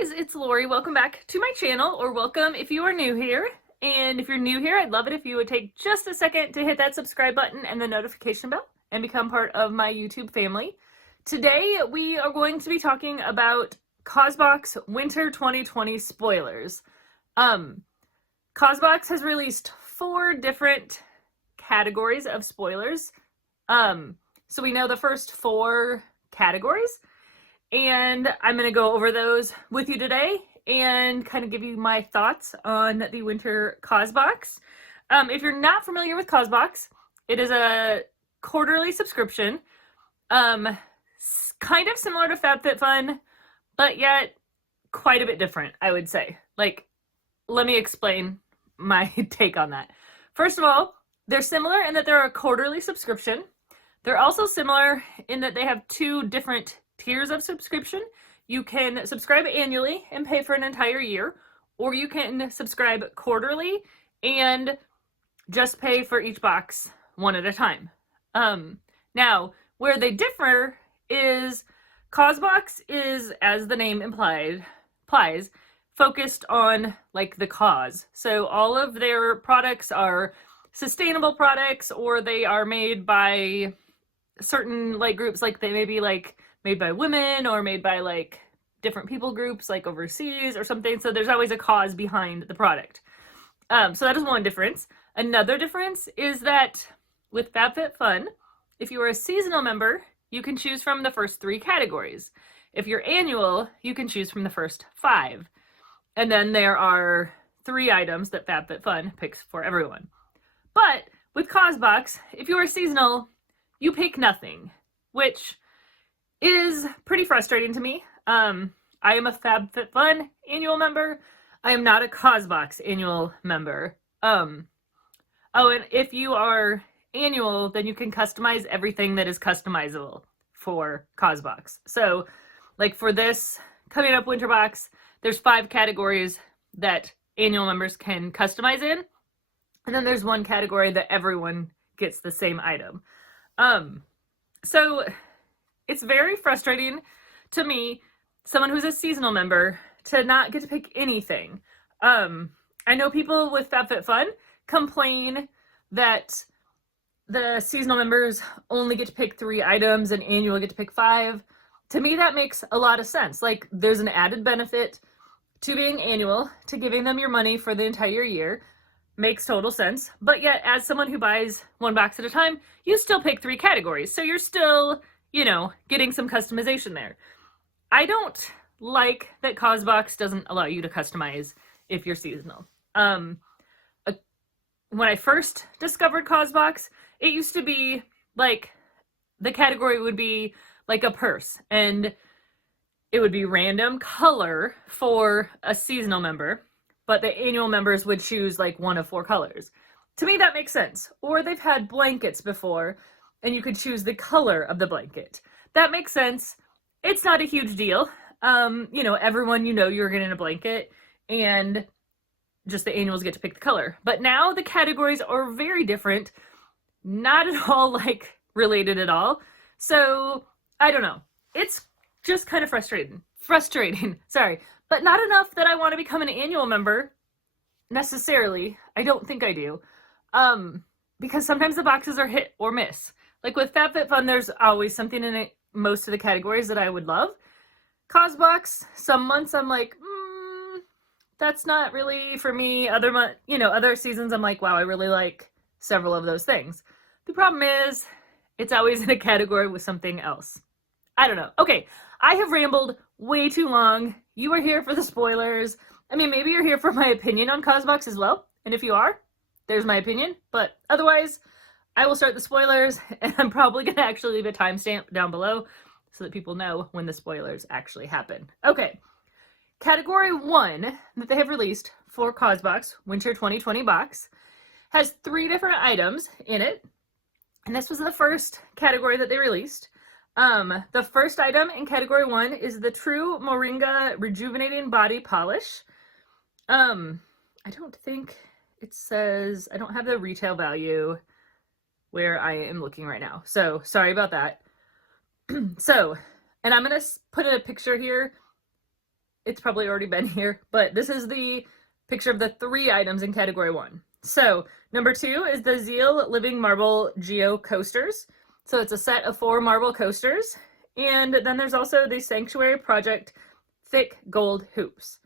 guys, it's Lori. Welcome back to my channel, or welcome if you are new here. And if you're new here, I'd love it if you would take just a second to hit that subscribe button and the notification bell and become part of my YouTube family. Today, we are going to be talking about CAUSEBOX Winter 2020 spoilers. CAUSEBOX has released 4 different categories of spoilers. So we know the first 4 categories, and I'm going to go over those with you today and kind of give you my thoughts on the winter CAUSEBOX. If you're not familiar with CAUSEBOX, it is a quarterly subscription, kind of similar to Fab Fit Fun, but yet quite a bit different, I would say. Like, let me explain my take on that. First of all, they're similar in that they're a quarterly subscription. They're also similar in that they have 2 different tiers of subscription. You can subscribe annually and pay for an entire year, or you can subscribe quarterly and just pay for each box one at a time. Now, where they differ is CAUSEBOX is, as the name implies, focused on like the cause. So all of their products are sustainable products, or they are made by certain like groups, like they may be like made by women or made by like different people groups like overseas or something. So there's always a cause behind the product. So that is one difference. Another difference is that with Fab Fit Fun, if you are a seasonal member, you can choose from the first 3 categories. If you're annual, you can choose from the first 5. And then there are 3 items that Fab Fit Fun picks for everyone. But with CAUSEBOX, if you are seasonal, you pick nothing, which is pretty frustrating to me. I am a Fab Fit Fun annual member. I am not a CAUSEBOX annual member. Oh, and if you are annual, then you can customize everything that is customizable for CAUSEBOX. So, like for this coming up winter box, there's 5 categories that annual members can customize in, and then there's 1 category that everyone gets the same item. So it's very frustrating to me, someone who's a seasonal member, to not get to pick anything. I know people with Fab Fit Fun complain that the seasonal members only get to pick 3 items and annual get to pick 5. To me, that makes a lot of sense. Like, there's an added benefit to being annual, to giving them your money for the entire year. Makes total sense. But yet, as someone who buys 1 box at a time, you still pick 3 categories. So you're still, you know, getting some customization there. I don't like that CAUSEBOX doesn't allow you to customize if you're seasonal. When I first discovered CAUSEBOX, it used to be like the category would be like a purse, and it would be random color for a seasonal member, but the annual members would choose like 1 of 4 colors. To me, that makes sense. Or they've had blankets before, and you could choose the color of the blanket. That makes sense. It's not a huge deal. You know, everyone, you know, you're getting a blanket, and just the annuals get to pick the color. But now the categories are very different, not at all like related at all. So I don't know. It's just kind of frustrating, sorry, but not enough that I want to become an annual member necessarily. I don't think I do. Because sometimes the boxes are hit or miss. Like with Fab Fit Fun, there's always something in it, most of the categories that I would love. CAUSEBOX, some months I'm like, that's not really for me. Other seasons I'm like, wow, I really like several of those things. The problem is, it's always in a category with something else. I don't know. Okay, I have rambled way too long. You are here for the spoilers. I mean, maybe you're here for my opinion on CAUSEBOX as well. And if you are, there's my opinion. But otherwise, I will start the spoilers, and I'm probably going to actually leave a timestamp down below so that people know when the spoilers actually happen. Okay, category 1 that they have released for CAUSEBOX Winter 2020 box has 3 different items in it. And this was the first category that they released. The first item in category 1 is the True Moringa Rejuvenating Body Polish. I don't think it says, I don't have the retail value where I am looking right now. So sorry about that. So, and I'm going to put a picture here it's probably already been here, but this is the picture of the 3 items in category 1. So number 2 is the Zeal Living Marble Geo Coasters. So it's a set of 4 marble coasters. And then there's also the Sanctuary Project Thick Gold Hoops.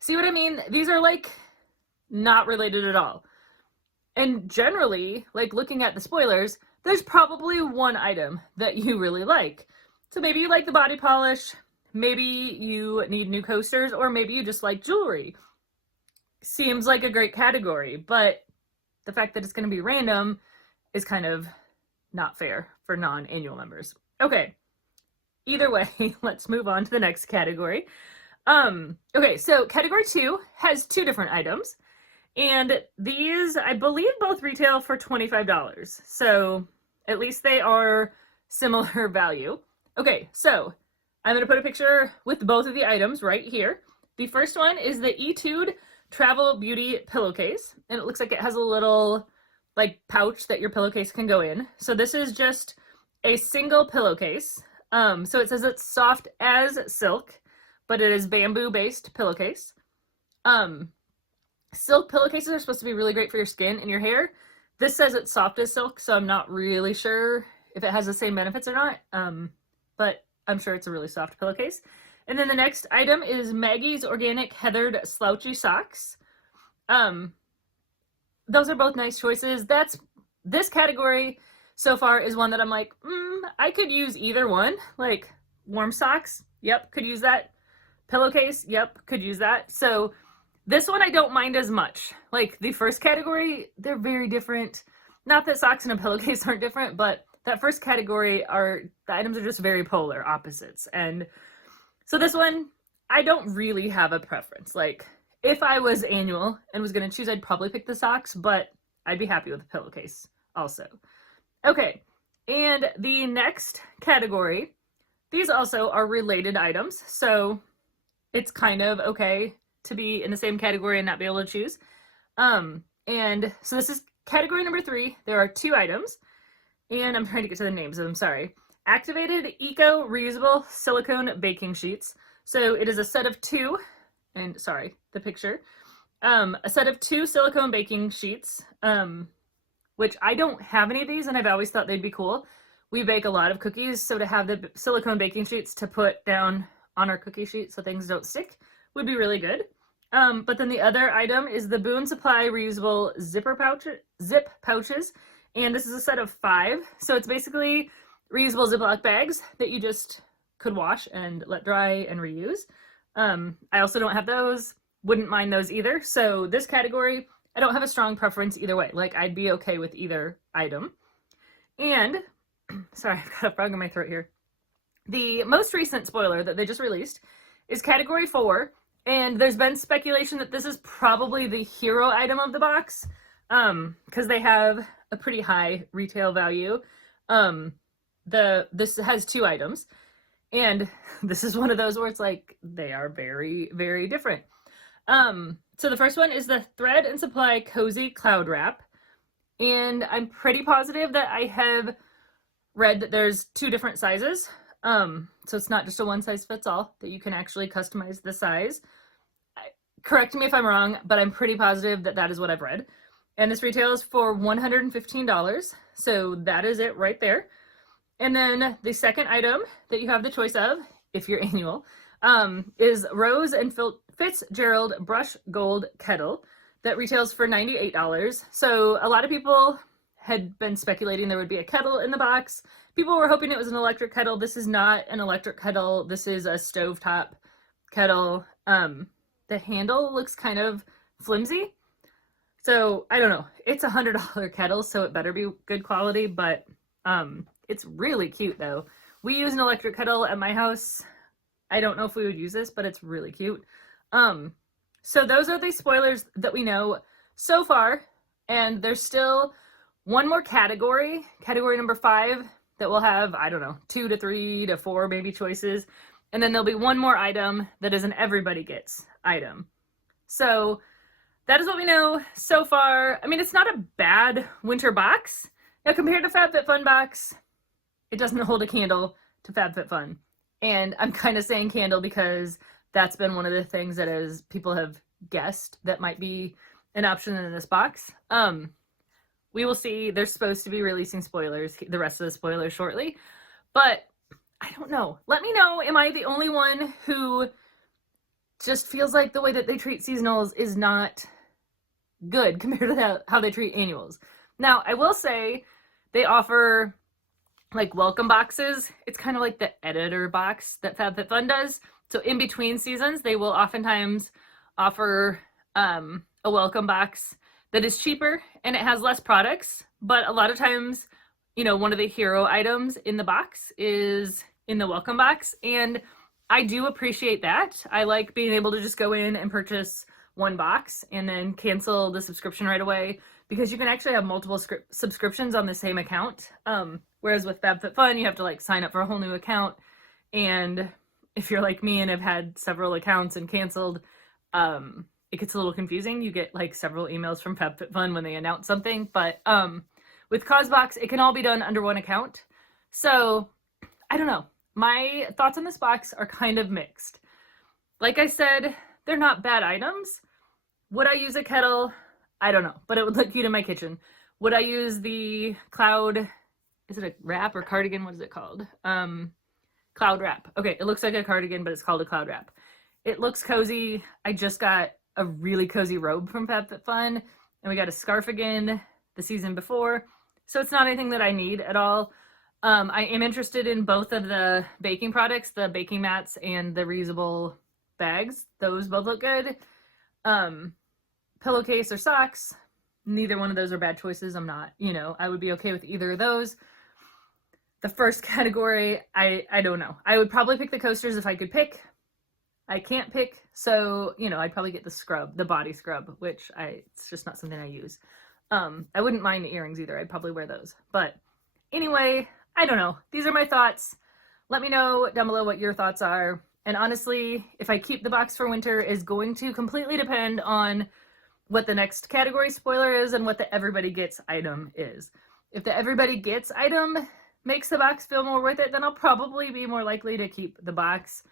See what I mean? These are like not related at all. And generally, like looking at the spoilers, there's probably one item that you really like. So maybe you like the body polish, maybe you need new coasters, or maybe you just like jewelry. Seems like a great category, but the fact that it's going to be random is kind of not fair for non-annual members. Okay, either way, let's move on to the next category. Okay, so category 2 has 2 different items, and these, I believe, both retail for $25. So at least they are similar value. Okay, so I'm going to put a picture with both of the items right here. The first one is the Etude Travel Beauty Pillowcase, and it looks like it has a little like pouch that your pillowcase can go in. So this is just a single pillowcase. So it says it's soft as silk, but it is bamboo-based pillowcase. Silk pillowcases are supposed to be really great for your skin and your hair. This says it's soft as silk, so I'm not really sure if it has the same benefits or not, but I'm sure it's a really soft pillowcase. And then the next item is Maggie's Organic Heathered Slouchy Socks. Those are both nice choices. This category so far is one that I'm like, I could use either one. Like warm socks, yep, could use that. Pillowcase, yep, could use that. So this one I don't mind as much. Like the first category, they're very different. Not that socks and a pillowcase aren't different, but that first category the items are just very polar opposites. And so this one, I don't really have a preference. Like if I was annual and was going to choose, I'd probably pick the socks, but I'd be happy with the pillowcase also. Okay, and the next category, these also are related items. So it's kind of okay to be in the same category and not be able to choose. And so this is category number 3. There are 2 items, and I'm trying to get to the names of them, sorry. Activated Eco Reusable Silicone Baking Sheets. So it is a set of 2, and sorry, the picture. A set of 2 silicone baking sheets, which I don't have any of these, and I've always thought they'd be cool. We bake a lot of cookies, so to have the silicone baking sheets to put down on our cookie sheet so things don't stick would be really good. But then the other item is the Boone Supply Reusable Zip Pouches, and this is a set of 5. So it's basically reusable Ziploc bags that you just could wash and let dry and reuse. I also don't have those, wouldn't mind those either. So this category, I don't have a strong preference either way. Like I'd be okay with either item. And, sorry, I've got a frog in my throat here. The most recent spoiler that they just released is category 4. And there's been speculation that this is probably the hero item of the box, because they have a pretty high retail value. This has 2 items, and this is one of those where it's like they are very, very different. So the first one is the Thread and Supply Cozy Cloud Wrap, and I'm pretty positive that I have read that there's 2 different sizes. So it's not just a one size fits all, that you can actually customize the size. Correct me if I'm wrong, but I'm pretty positive that that is what I've read. And this retails for $115. So that is it right there. And then the second item that you have the choice of, if you're annual, is Rose and Fitzgerald Brush Gold Kettle that retails for $98. So a lot of people had been speculating there would be a kettle in the box. People were hoping it was an electric kettle. This is not an electric kettle. This is a stovetop kettle. The handle looks kind of flimsy. So I don't know. It's a $100 kettle, so it better be good quality, but it's really cute though. We use an electric kettle at my house. I don't know if we would use this, but it's really cute. So those are the spoilers that we know so far, and there's still one more category number 5, that will have, I don't know, 2 to 3 to 4 maybe choices. And then there'll be one more item that is an everybody gets item. So that is what we know so far. I mean, it's not a bad winter box. Now, compared to Fab Fit Fun box, it doesn't hold a candle to Fab Fit Fun. And I'm kind of saying candle because that's been one of the things that as people have guessed that might be an option in this box. We will see. They're supposed to be releasing spoilers, the rest of the spoilers shortly, but I don't know. Let me know, am I the only one who just feels like the way that they treat seasonals is not good compared to how they treat annuals? Now, I will say they offer like welcome boxes. It's kind of like the editor box that Fab Fit Fun does. So in between seasons, they will oftentimes offer a welcome box that is cheaper and it has less products, but a lot of times, you know, one of the hero items in the box is in the welcome box, and I do appreciate that. I like being able to just go in and purchase one box and then cancel the subscription right away, because you can actually have multiple subscriptions on the same account. Whereas with Fab Fit Fun, you have to like sign up for a whole new account, and if you're like me and have had several accounts and canceled, it gets a little confusing. You get like several emails from Fab Fit Fun when they announce something, but with CAUSEBOX, it can all be done under one account. So I don't know. My thoughts on this box are kind of mixed. Like I said, they're not bad items. Would I use a kettle? I don't know, but it would look cute in my kitchen. Would I use the cloud, is it a wrap or cardigan? What is it called? Cloud wrap. Okay, it looks like a cardigan, but it's called a cloud wrap. It looks cozy. I just got a really cozy robe from Fab Fit Fun, and we got a scarf again the season before. So it's not anything that I need at all. I am interested in both of the baking products, the baking mats and the reusable bags. Those both look good. Pillowcase or socks, neither one of those are bad choices. I'm not, you know, I would be okay with either of those. The first category, I don't know. I would probably pick the coasters if I could pick. I can't pick, so, you know, I'd probably get the scrub, the body scrub, which it's just not something I use. I wouldn't mind the earrings either. I'd probably wear those. But anyway, I don't know. These are my thoughts. Let me know down below what your thoughts are. And honestly, if I keep the box for winter is going to completely depend on what the next category spoiler is and what the everybody gets item is. If the everybody gets item makes the box feel more worth it, then I'll probably be more likely to keep the box.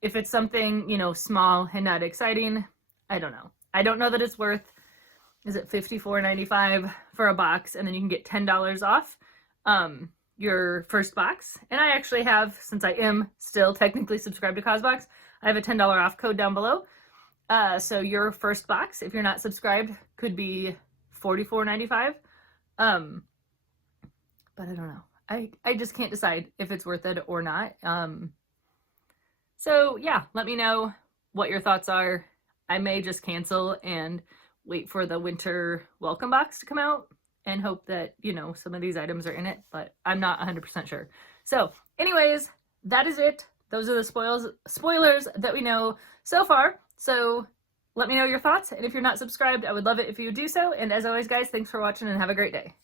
If it's something, you know, small and not exciting, I don't know. I don't know that it's worth, is it $54.95 for a box, and then you can get $10 off your first box. And I actually have, since I am still technically subscribed to CAUSEBOX, I have a $10 off code down below. So your first box, if you're not subscribed, could be $44.95. But I don't know. I just can't decide if it's worth it or not. So yeah, let me know what your thoughts are. I may just cancel and wait for the winter welcome box to come out and hope that, you know, some of these items are in it, but I'm not 100% sure. So anyways, that is it. Those are the spoilers that we know so far. So let me know your thoughts. And if you're not subscribed, I would love it if you would do so. And as always, guys, thanks for watching and have a great day.